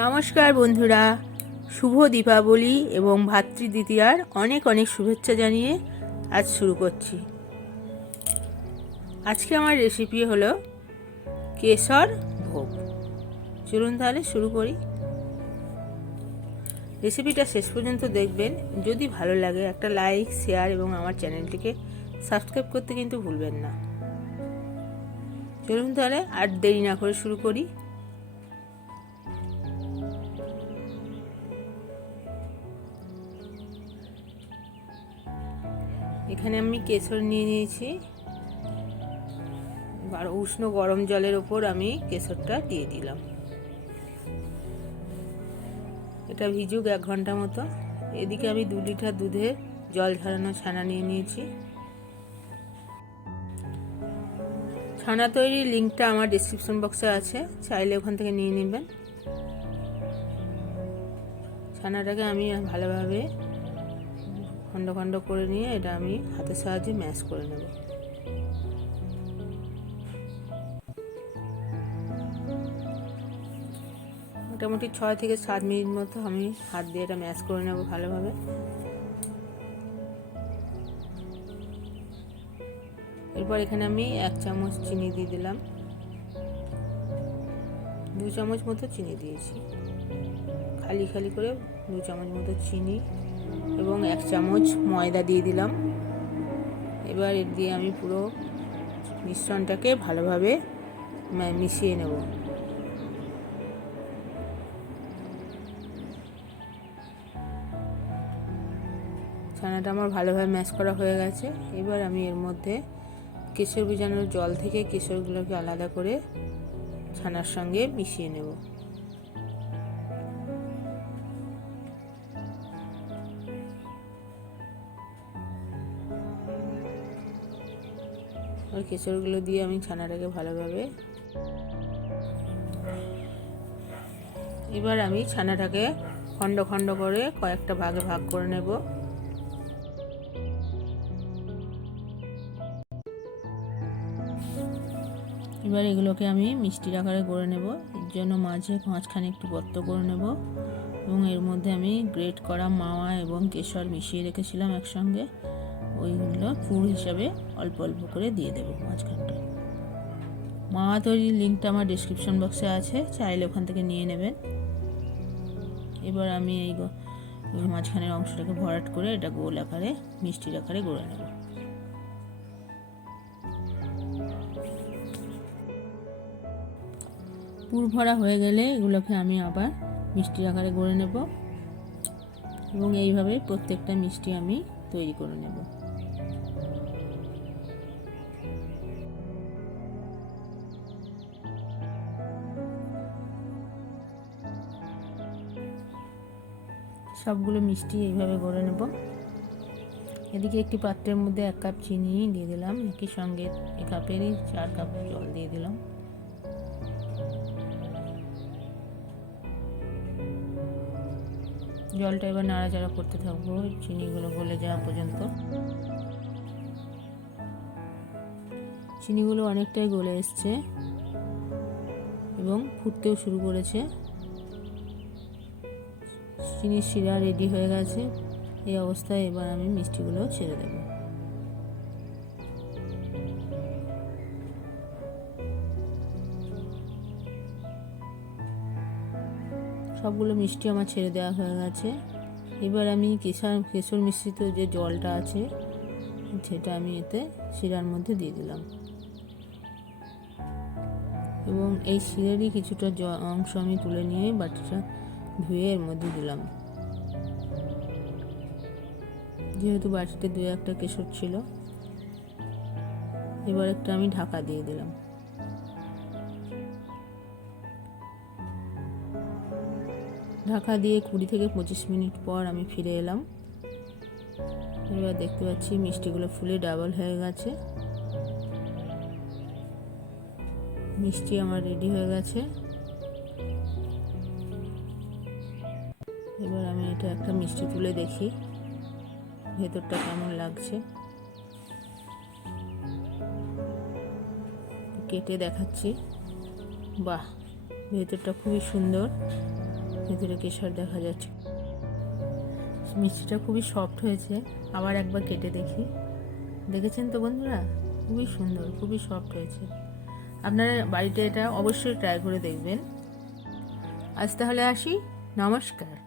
নমস্কার বন্ধুরা, শুভ দীপাবলি এবং ভাতৃদ্বিতীয়ার অনেক অনেক শুভেচ্ছা জানিয়ে আজ শুরু করছি। আজকে আমার রেসিপি হলো কেশর ভোগ। চলুন তাহলে শুরু করি। রেসিপিটা শেষ পর্যন্ত দেখবেন। যদি ভালো লাগে একটা লাইক, শেয়ার এবং আমার চ্যানেলটিকে সাবস্ক্রাইব করতে কিন্তু ভুলবেন না। চলুন তাহলে আর দেরি না করে শুরু করি। এখানে আমি কেশর নিয়ে নিয়েছি। আর উষ্ণ গরম জলের ওপর আমি কেশরটা দিয়ে দিলাম। এটা ভিজুক 1 ঘন্টা মতো। এদিকে আমি 2 লিটার দুধে জল ঝরানো ছানা নিয়ে নিয়েছি। ছানা তৈরির লিঙ্কটা আমার ডেসক্রিপশন বক্সে আছে, চাইলে ওখান থেকে নিয়ে নেবেন। ছানাটাকে আমি ভালোভাবে খণ্ড খণ্ড করে নিয়ে এটা আমি হাতের সাহায্যে ম্যাশ করে নেব। মোটামুটি 6 থেকে 7 মিনিট মতো আমি হাত দিয়ে এটা ম্যাশ করে নেব ভালোভাবে। এরপর এখানে আমি 1 চামচ চিনি দিয়ে দিলাম। 2 চামচ মতো চিনি দিয়েছি, খালি খালি করে 2 চামচ মতো চিনি এবং 1 চামচ ময়দা দিয়ে দিলাম। এবার এর দিয়ে আমি পুরো মিশ্রণটাকে ভালোভাবে মিশিয়ে নেব। ছানাটা আমার ভালোভাবে ম্যাশ করা হয়ে গেছে। এবার আমি এর মধ্যে কেশর ভিজানোর জল থেকে কেশরগুলোকে আলাদা করে ছানার সঙ্গে মিশিয়ে নেব। আর কেশরগুলো দিয়ে আমি ছানাটাকে ভালোভাবে, এবার আমি ছানাটাকে খণ্ড খণ্ড করে কয়েকটা ভাগে ভাগ করে নেব। এবার এগুলোকে আমি মিষ্টির আকারে গড়ে নেব। এর জন্য মাঝখানে একটু গর্ত করে নেব এবং এর মধ্যে আমি গ্রেট করা মাওয়া এবং কেশর মিশিয়ে রেখেছিলাম একসঙ্গে, ওইগুলো পুর হিসাবে অল্প অল্প করে দিয়ে দেব মাঝখানটা। মাওয়া তৈরির লিঙ্কটা আমার ডেসক্রিপশন বক্সে আছে, চাইলে ওখান থেকে নিয়ে নেবেন। এবার আমি এই মাঝখানের অংশটাকে ভরাট করে এটা গোল আকারে মিষ্টির আকারে গড়ে নেব। পুর ভরা হয়ে গেলে এগুলোকে আমি আবার মিষ্টির আকারে গড়ে নেব এবং এইভাবে প্রত্যেকটা মিষ্টি আমি তৈরি করে নেব। সবগুলো মিষ্টি এইভাবে গড়ে নেব। এদিকে একটি পাত্রের মধ্যে 1 কাপ চিনি দিয়ে দিলাম, একই সঙ্গে এই কাপেরই 4 কাপ জল দিয়ে দিলাম। জলটা এবার নাড়াচাড়া করতে থাকবো চিনিগুলো গলে যাওয়া পর্যন্ত। চিনিগুলো অনেকটাই গলে এসছে এবং ফুটতেও শুরু করেছে। চিনির শিরা রেডি হয়ে গেছে। এই অবস্থায় এবার আমি মিষ্টিগুলো ছেড়ে দেব। সবগুলো মিষ্টি আমার ছেড়ে দেওয়া হয়ে গেছে। এবার আমি কেশর মিশ্রিত যে জলটা আছে সেটা আমি এতে শিরার মধ্যে দিয়ে দিলাম এবং এই শিরারই কিছুটা অংশ আমি তুলে নিয়ে বাটিটা ধুয়ে এর মধ্যে দিলাম। যেহেতু বাটিতে 2-1টা কেশর ছিল, এবার একটা আমি ঢাকা দিয়ে দিলাম। ঢাকা দিয়ে 20 থেকে 25 মিনিট পর আমি ফিরে এলাম। এবার দেখতে পাচ্ছি মিষ্টিগুলো ফুলে ডাবল হয়ে গেছে। মিষ্টি আমার রেডি হয়ে গেছে। এবার আমি এটা একটা মিষ্টি তুলে দেখি ভেতরটা কেমন লাগছে। কেটে দেখাচ্ছি। বাহ, ভেতরটা খুবই সুন্দর। ভেতরে কেশর দেখা যাচ্ছে। মিষ্টিটা খুবই সফট হয়েছে। আবার একবার কেটে দেখি। দেখেছেন তো বন্ধুরা, খুবই সুন্দর, খুবই সফট হয়েছে। আপনারা বাড়িতে এটা অবশ্যই ট্রাই করে দেখবেন। আজ তাহলে আসি, নমস্কার।